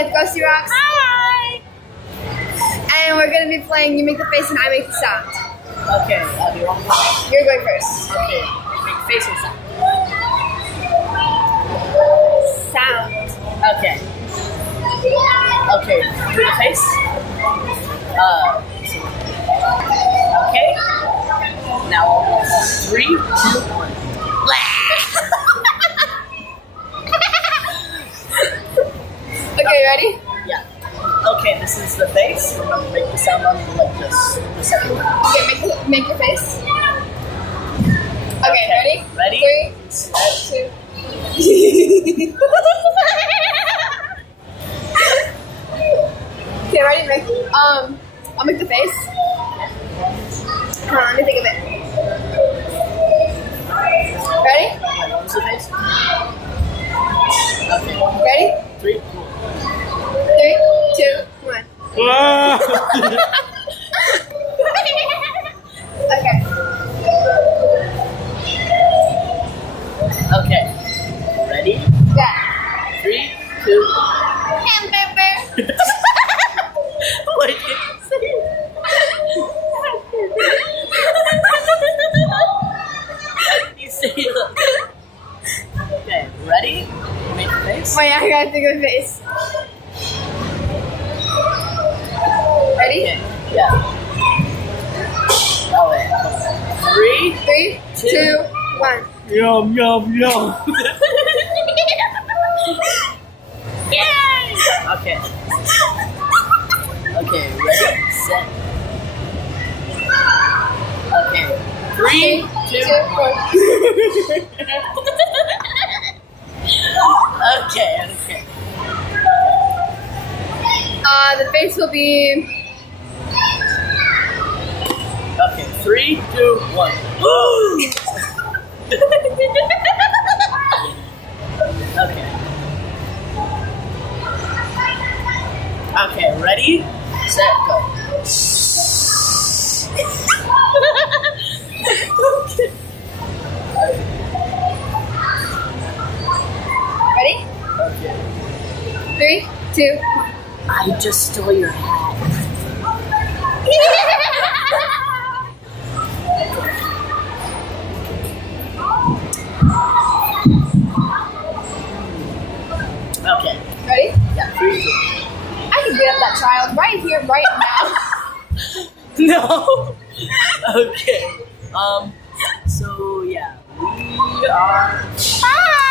today with Ghosty Rocks. Hi! And we're going to be playing You Make the Face and I Make the Sound. Okay, do you want me to? You're going first. Okay, make face or sound? Sound. Okay. Okay, do the face. Okay. Now, 3, 2, 1. Okay, ready? Yeah. Okay, this is the face. We're going to make the sound on like this. The second one. Okay, make your face. Okay, ready? Ready? 3, Set. 2. Okay, ready? I'll make the face. Come on, let me think of it. Ready? What was the face? Okay. Ready? 3, 2, 1. Okay. Okay. Ready? Yeah. 3, 2. Hamburger. What did you say? How did you say it? Okay, ready? Make the face. Wait, I gotta think of a face. Ready? Okay, yeah. Oh wait. 3, 3, 2, 1. Yum, yum, yum. Yay! Okay. Okay, ready, set. Okay. 3, 2, 1. Okay, okay. The face will be. Okay, 3, 2, 1. Okay. Okay, ready, set, go. Ready? Okay. 3, 2, 1. I just stole your hat. Okay. Ready? Yeah, 3, 2. I can beat up that child right here, right now. No. Okay. So yeah, we are. Hi!